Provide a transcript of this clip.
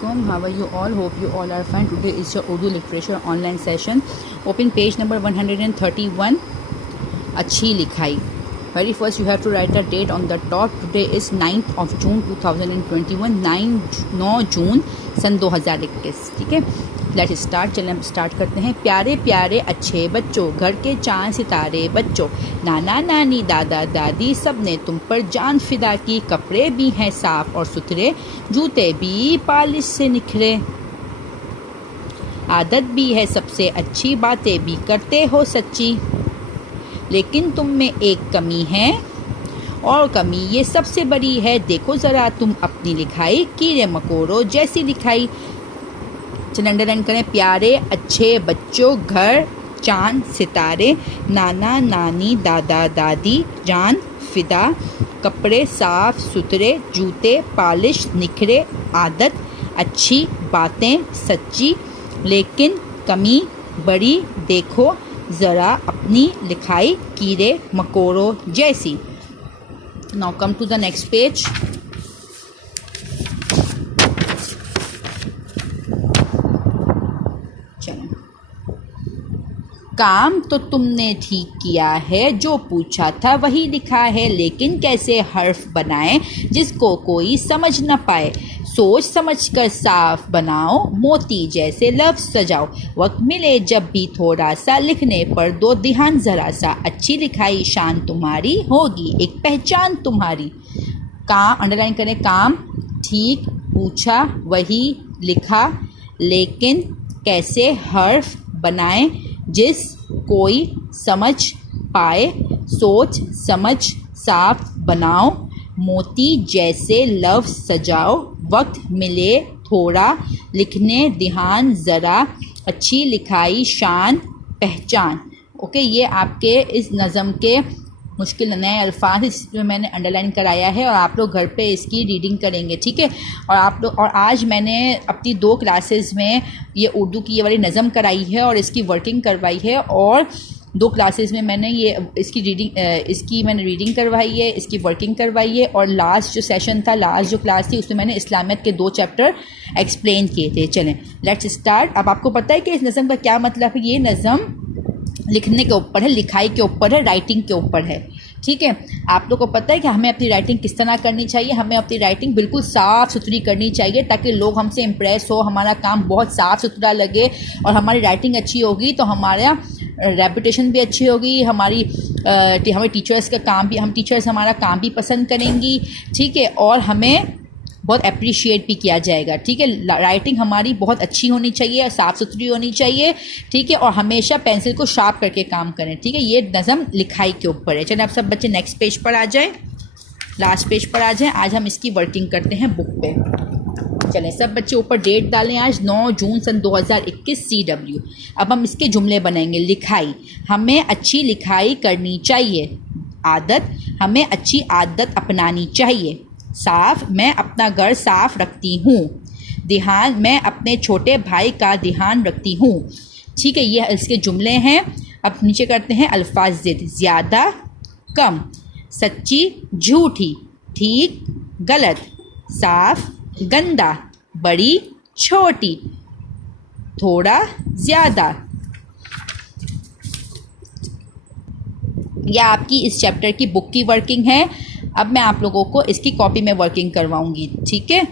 Assalamualaikum. How are you all? Hope you all are fine. Today is your Urdu literature online session. Open page number 131. अच्छी लिखाई. Very first you have to write the date on the top. Today is 9th of June 2021. 9 जून सन 2021. ठीक है. Let's start. चलिए हम start करते हैं. प्यारे प्यारे अच्छे बच्चों, घर के चांद सितारे बच्चों, नाना नानी दादा दादी सब ने तुम पर जान फिदा की. कपड़े भी हैं साफ और सुथरे, जूते भी पॉलिश से निखरे, आदत भी है सबसे अच्छी, बातें भी करते हो सच्ची. लेकिन तुम में एक कमी है और कमी ये सबसे बड़ी है. देखो ज़रा तुम अपनी लिखाई, कीड़े मकोड़ों जैसी लिखाई. चलिए अंडरलाइन करें. प्यारे अच्छे बच्चों, घर चांद सितारे, नाना नानी दादा दादी जान फिदा, कपड़े साफ सुथरे, जूते पॉलिश निखरे, आदत अच्छी, बातें सच्ची, लेकिन कमी बड़ी. देखो ज़रा अपनी लिखाई, कीड़े मकोड़ों जैसी. Now come to the next page. काम तो तुमने ठीक किया है, जो पूछा था वही लिखा है, लेकिन कैसे हर्फ बनाएं जिसको कोई समझ न पाए. सोच समझकर साफ बनाओ, मोती जैसे लफ्ज़ सजाओ, वक्त मिले जब भी थोड़ा सा लिखने पर दो ध्यान ज़रा सा. अच्छी लिखाई शान तुम्हारी होगी, एक पहचान तुम्हारी. काम अंडरलाइन करें. काम ठीक, पूछा वही लिखा, लेकिन कैसे हर्फ बनाएं जिस कोई समझ पाए. सोच समझ साफ बनाओ, मोती जैसे लफ्ज़ सजाओ, वक्त मिले थोड़ा लिखने ध्यान ज़रा. अच्छी लिखाई शान पहचान. ओके, ये आपके इस नज़म के मुश्किल नए अल्फाज इसमें मैंने अंडरलाइन कराया है और आप लोग घर पे इसकी रीडिंग करेंगे. ठीक है. और आप लोग, और आज मैंने अपनी 2 क्लासेस में ये उर्दू की ये वाली नज़म कराई है और इसकी वर्किंग करवाई है, और 2 क्लासेस में मैंने ये इसकी मैंने रीडिंग करवाई है, इसकी वर्किंग करवाई है, और लास्ट जो सेशन था, लास्ट जो क्लास थी, उसमें मैंने इस्लामियत के 2 चैप्टर एक्सप्लेन किए थे. चलें लेट्स स्टार्ट. अब आपको पता है कि इस नज़म का क्या मतलब है. ये नज़म लिखने के ऊपर है, लिखाई के ऊपर है, राइटिंग के ऊपर है. ठीक है. आप लोग को पता है कि हमें अपनी राइटिंग किस तरह करनी चाहिए. हमें अपनी राइटिंग बिल्कुल साफ़ सुथरी करनी चाहिए ताकि लोग हमसे इम्प्रेस हो, हमारा काम बहुत साफ़ सुथरा लगे, और हमारी राइटिंग अच्छी होगी तो हमारा रेपुटेशन भी अच्छी होगी, हमें टीचर्स का काम भी, हम टीचर्स हमारा काम भी पसंद करेंगी. ठीक है. और हमें बहुत अप्रिशिएट भी किया जाएगा. ठीक है. राइटिंग हमारी बहुत अच्छी होनी चाहिए, साफ़ सुथरी होनी चाहिए. ठीक है. और हमेशा पेंसिल को शार्प करके काम करें. ठीक है. ये नज़म लिखाई के ऊपर है. चलिए आप सब बच्चे नेक्स्ट पेज पर आ जाएं, लास्ट पेज पर आ जाएं. आज हम इसकी वर्किंग करते हैं बुक पे. चलें सब बच्चे ऊपर डेट डालें. आज 9 जून सन 2021 CW. अब हम इसके जुमले बनाएंगे. लिखाई, हमें अच्छी लिखाई करनी चाहिए. आदत, हमें अच्छी आदत अपनानी चाहिए. साफ, मैं अपना घर साफ रखती हूँ. ध्यान, मैं अपने छोटे भाई का ध्यान रखती हूँ. ठीक है. ये इसके जुमले हैं. अब नीचे करते हैं अल्फाज ज़िद. ज़्यादा कम, सच्ची झूठी, ठीक गलत, साफ गंदा, बड़ी छोटी, थोड़ा ज़्यादा. यह आपकी इस चैप्टर की बुक की वर्किंग है. अब मैं आप लोगों को इसकी कॉपी में वर्किंग करवाऊंगी. ठीक है.